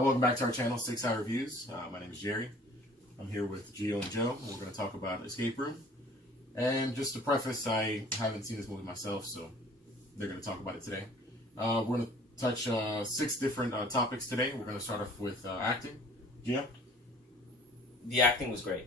Welcome back to our channel, 6 Eye Reviews. My name is Jerry. I'm here with Gio and Joe. We're going to talk about Escape Room. And just to preface, I haven't seen this movie myself, so they're going to talk about it today. We're going to touch 6 different topics today. We're going to start off with acting. Gio? The acting was great.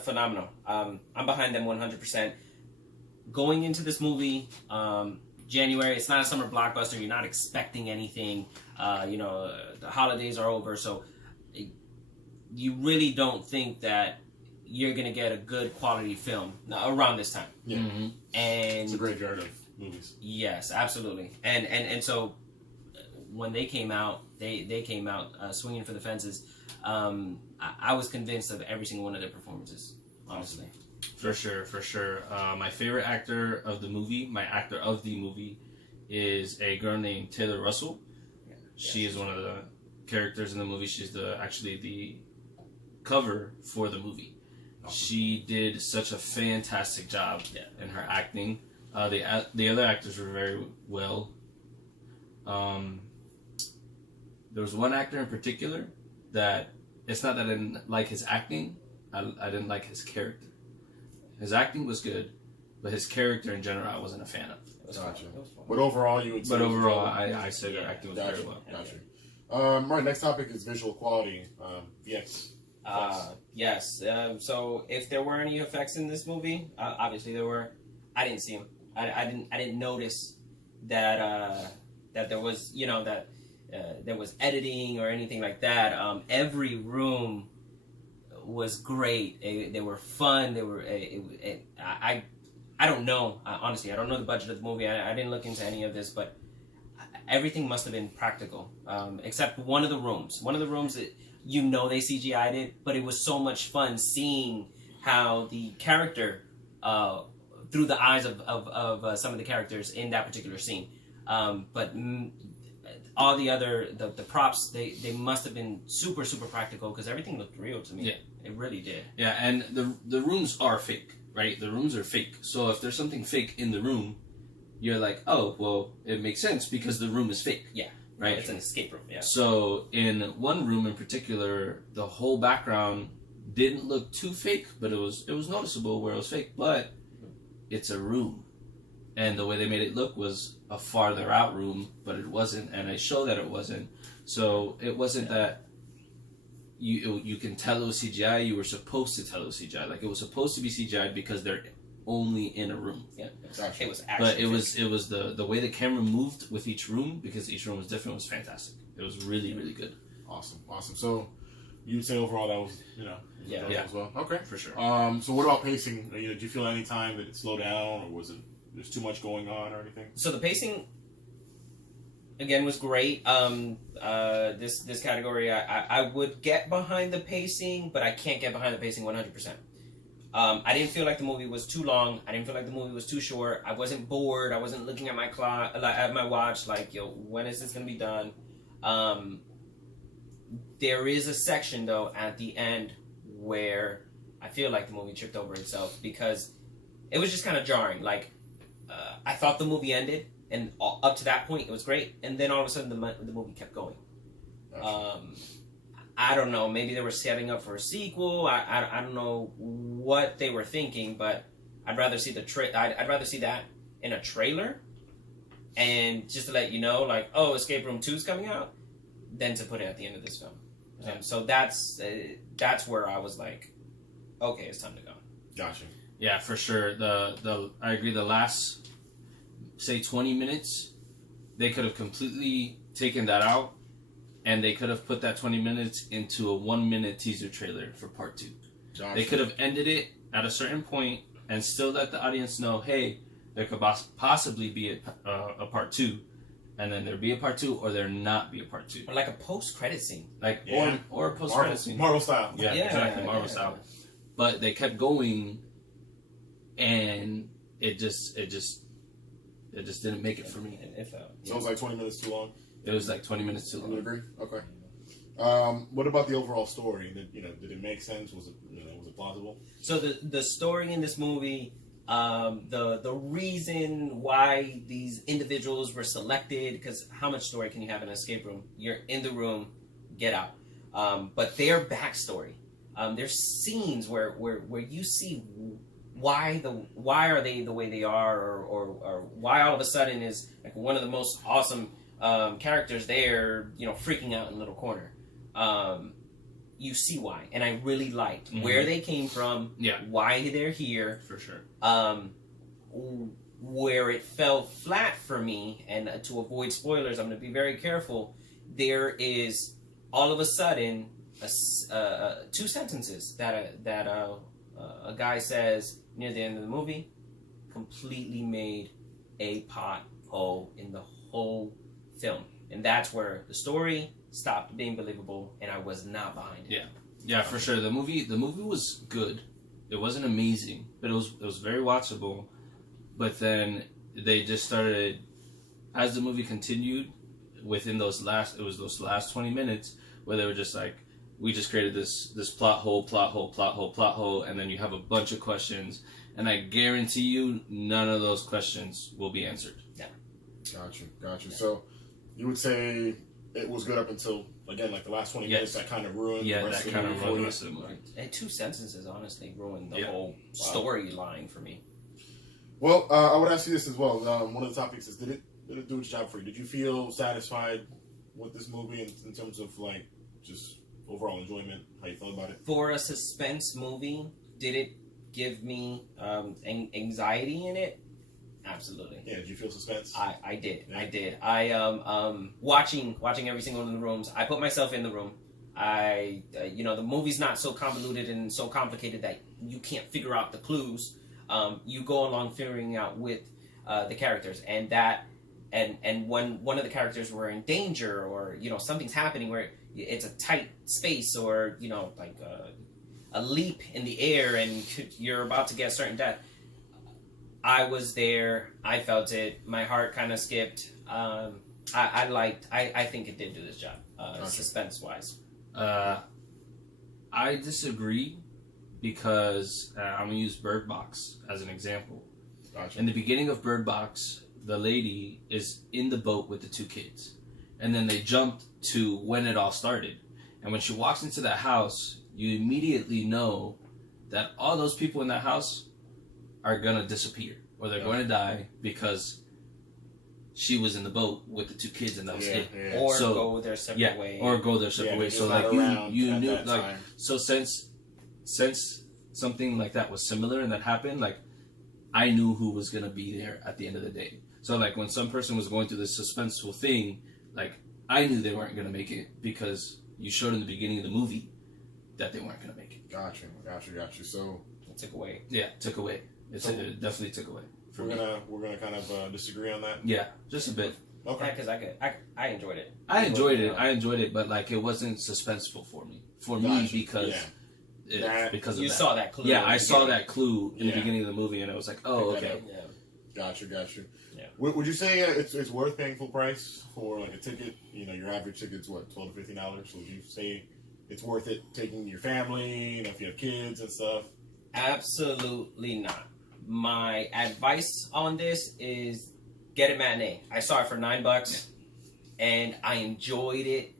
Phenomenal. I'm behind them 100%. Going into this movie, January, it's not a summer blockbuster. You're not expecting anything. The holidays are over, so you really don't think that you're going to get a good quality film around this time. Yeah. Mm-hmm. And it's a graveyard of movies. Yes, absolutely. And so when they came out, they came out swinging for the fences. I was convinced of every single one of their performances, honestly. For sure. My favorite actor of the movie, is a girl named Taylor Russell. Yeah. She is one of the characters in the movie. She's actually the cover for the movie. Awesome. She did such a fantastic job in her acting. The other actors were very well. There was one actor in particular that it's not that I didn't like his acting. I didn't like his character. His acting was good, but his character in general I wasn't a fan of. Gotcha. But overall, you would say... But overall, I said that acting was very well. Gotcha. Right, next topic is visual quality. VX. Yes. So if there were any effects in this movie, obviously there were. I didn't see them. I didn't notice that that there was there was editing or anything like that. Every room was great. They were fun. They were. I don't know. Honestly, I don't know the budget of the movie. I didn't look into any of this, but everything must have been practical, except one of the rooms. One of the rooms that they CGI'd it, but it was so much fun seeing how the character, through the eyes of some of the characters in that particular scene. But all the other the props, they must have been super practical because everything looked real to me. Yeah, it really did. Yeah, and the rooms are fake, right? The rooms are fake. So if there's something fake in the room, you're like, oh, well, it makes sense because the room is fake. Yeah. Right? It's an escape room, yeah. So in one room in particular, the whole background didn't look too fake, but it was noticeable where it was fake, but it's a room. And the way they made it look was a farther out room, but it wasn't, and I show that it wasn't. So it wasn't that you can tell it was CGI, you were supposed to tell it was CGI. Like it was supposed to be CGI because they're only in a room. Yeah, exactly. It was actually it was the way the camera moved with each room, because each room was different, was fantastic. It was really good. Awesome. So you would say overall that was as well. Okay, for sure. So what about pacing? Did you feel any time that it slowed down, or was it there's too much going on or anything? So the pacing again was great. This category I would get behind the pacing, but I can't get behind the pacing 100%. I didn't feel like the movie was too long. I didn't feel like the movie was too short. I wasn't bored. I wasn't looking at my clock, at my watch, like, when is this gonna be done? There is a section though at the end where I feel like the movie tripped over itself because it was just kind of jarring. Like, I thought the movie ended, and up to that point it was great, and then all of a sudden the movie kept going. I don't know. Maybe they were setting up for a sequel. I don't know what they were thinking, but I'd rather see I'd rather see that in a trailer, and just to let you know, like, oh, Escape Room 2 is coming out, than to put it at the end of this film. So that's where I was like, okay, it's time to go. Gotcha. Yeah, for sure. I agree. The last, say, 20 minutes, they could have completely taken that out. And they could have put that 20 minutes into a 1-minute teaser trailer for part 2. Gotcha. They could have ended it at a certain point and still let the audience know, hey, there could possibly be a part 2, and then there be a part 2, or there not be a part 2. Or like a post-credit scene. Like, or a post-credit scene. Marvel style. Yeah, exactly, Marvel style. But they kept going, and it just didn't make it for me. So it was like 20 minutes too long? It was like 20 minutes too long. You would agree? Okay. What about the overall story? Did it make sense? Was it plausible? So the story in this movie, the reason why these individuals were selected, because how much story can you have in an escape room? You're in the room, Get Out. But their backstory, there's scenes where you see why are they the way they are, or why all of a sudden is like one of the most awesome characters there, freaking out in a little corner. You see why, and I really liked where they came from, why they're here, for sure. Where it fell flat for me, and to avoid spoilers, I'm going to be very careful. There is all of a sudden two sentences that a guy says near the end of the movie completely made a pothole in the whole film, and that's where the story stopped being believable, and I was not behind it. Yeah, for sure. The movie was good. It wasn't amazing, but it was very watchable. But then they just started, as the movie continued, within those last 20 minutes where they were just like, we just created this plot hole, and then you have a bunch of questions, and I guarantee you none of those questions will be answered. Yeah. Gotcha. So you would say it was good up until, again, like the last 20 minutes that kind of ruined the rest of the movie. Ruined the rest of the movie. And two sentences honestly ruined the whole storyline for me. Well, I would ask you this as well. One of the topics is, did it do its job for you? Did you feel satisfied with this movie in terms of like just overall enjoyment? How you felt about it? For a suspense movie, did it give me anxiety in it? Absolutely. Yeah. Did you feel suspense? I did. Yeah. I did. Watching every single one of the rooms. I put myself in the room. The movie's not so convoluted and so complicated that you can't figure out the clues. You go along figuring out with the characters, and when one of the characters were in danger, or something's happening where it's a tight space, or like a leap in the air and you're about to get certain death, I was there. I felt it. My heart kind of skipped. I think it did do this job, suspense wise. I disagree. Because I'm going to use Bird Box as an example. Gotcha. In the beginning of Bird Box, the lady is in the boat with the two kids. And then they jumped to when it all started. And when she walks into that house, you immediately know that all those people in that house are going to disappear. Or they're going to die because she was in the boat with the two kids and that was it. Yeah. Or go their separate way. Or go their separate way. So like you knew, like, time. So since something like that was similar and that happened, like, I knew who was going to be there at the end of the day. So, like, when some person was going through this suspenseful thing, like, I knew they weren't going to make it because you showed in the beginning of the movie that they weren't going to make it. Gotcha. So it took away. Yeah, it took away. It definitely took away. We're gonna kind of disagree on that. Yeah, just a bit. Okay. Because I enjoyed it. I enjoyed it, but like it wasn't suspenseful for me. Because. Yeah. Because of you that. saw that clue. Yeah, I saw that clue in the beginning of the movie, and I was like, "Oh, okay." Yeah. Gotcha. Yeah. Would you say it's worth paying full price for like a ticket? Your average ticket's what, $12 to $15. So would you say it's worth it taking your family? If you have kids and stuff. Absolutely not. My advice on this is get a matinee. I saw it for $9, and I enjoyed it.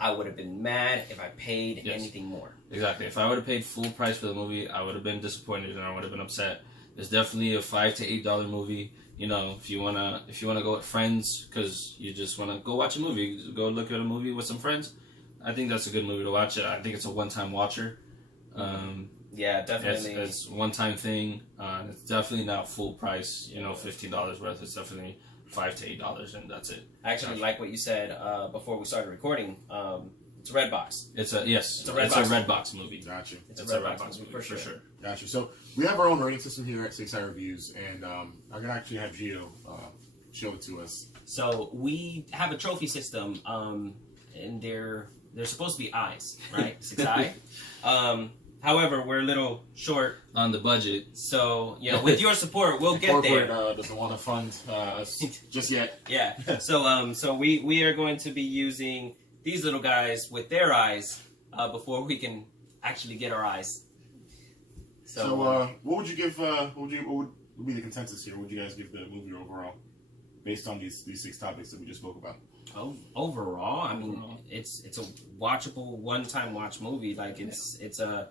I would have been mad if I paid anything more. Exactly. If I would have paid full price for the movie, I would have been disappointed and I would have been upset. It's definitely a $5 to $8 movie. If you wanna go with friends because you just wanna go watch a movie, go look at a movie with some friends. I think that's a good movie to watch. I think it's a one-time watcher. Yeah, definitely. It's one-time thing. It's definitely not full price. $15 worth. It's definitely $5 to $8, and that's it. I actually like what you said before we started recording. It's a Redbox. It's a Redbox movie. Gotcha. It's a Redbox movie for sure. Gotcha. So we have our own rating system here at 6 Eye Reviews, and I'm gonna actually have Gio show it to us. So we have a trophy system, and they're supposed to be eyes, right? 6 Eye. However, we're a little short on the budget, so with your support, we'll get there. Corporate doesn't want to fund us just yet. Yeah. So we are going to be using these little guys with their eyes before we can actually get our eyes. So what would you give? What would be the consensus here? What would you guys give the movie overall, based on these 6 topics that we just spoke about? Overall, I mean, Overall. it's a watchable one-time watch movie. Like it's a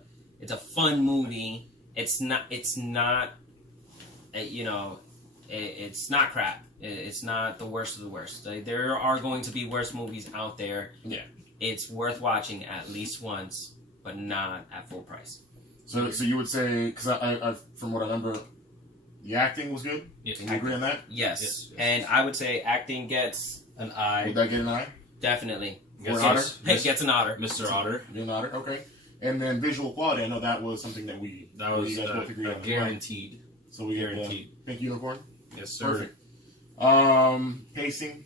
fun movie. It's not you know, it's not crap. It's not the worst of the worst. There are going to be worse movies out there. Yeah. It's worth watching at least once, but not at full price. So you would say, because I from what I remember, the acting was good. Yeah. Can you agree on that? Yes. Yes. And I would say acting gets An eye. Would that get an eye? definitely. For an Yes, Otter? It gets an Otter. Mr. Otter. Get an Otter. Okay. And then visual quality. I know that was something that That was you guys both agreed on. as well. guaranteed. So we get the Guaranteed. pink unicorn. Yes, sir. Perfect. Pacing.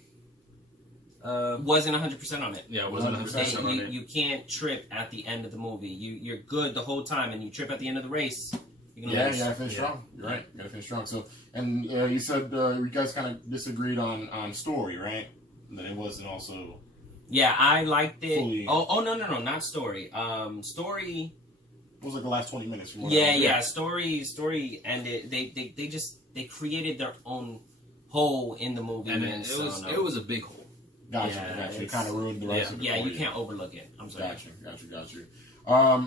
Wasn't 100% on it. Yeah, it wasn't 100% 100% on You, it. you can't trip at the end of the movie. You're good the whole time, and you trip at the end of the race. You're gonna Yeah, lose. you gotta finish Yeah. strong. You're right. You gotta finish strong. So, and you said you guys kind of disagreed on story, right? That it wasn't also. Yeah, I liked it. Fully- Oh no, not story. Story. It was like the last 20 minutes. From what I Yeah, remember. yeah. Story ended. They created their own hole in the movie, And and it was a big hole. Gotcha. Yeah, Gotcha. It it's- kind of ruined the rest yeah. of it. Yeah, for you can't overlook it. I'm sorry. Gotcha.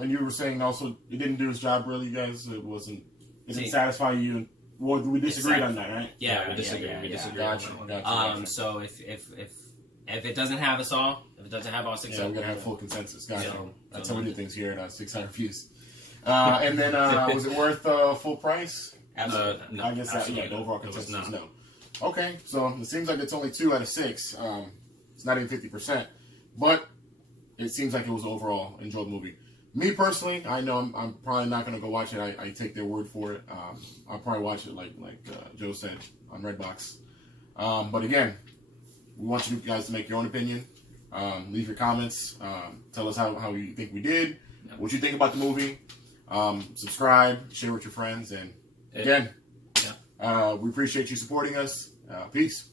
And you were saying also it didn't do its job really, you guys. It didn't See. satisfy you. Well, we disagreed Exactly. on that, right? Yeah, we disagree. yeah, We yeah. disagree. Gotcha. So if it doesn't have us all, if it doesn't have all six, Yeah, of we gotta us, have full consensus. Gotcha. So- That's so- how we do things here at 600 Views. And then was it worth full price? absolutely. No, I guess absolutely the overall not. It was consensus is not. no. Okay, so it seems like it's only 2 out of 6. It's not even 50%, but it seems like it was an overall enjoyable movie. Me personally, I know I'm probably not gonna go watch it. I take their word for it. I'll probably watch it like Joe said on Redbox. But again, we want you guys to make your own opinion. Leave your comments. Tell us how you think we did. Yeah. What you think about the movie. Subscribe, share with your friends, and again, we appreciate you supporting us. Peace.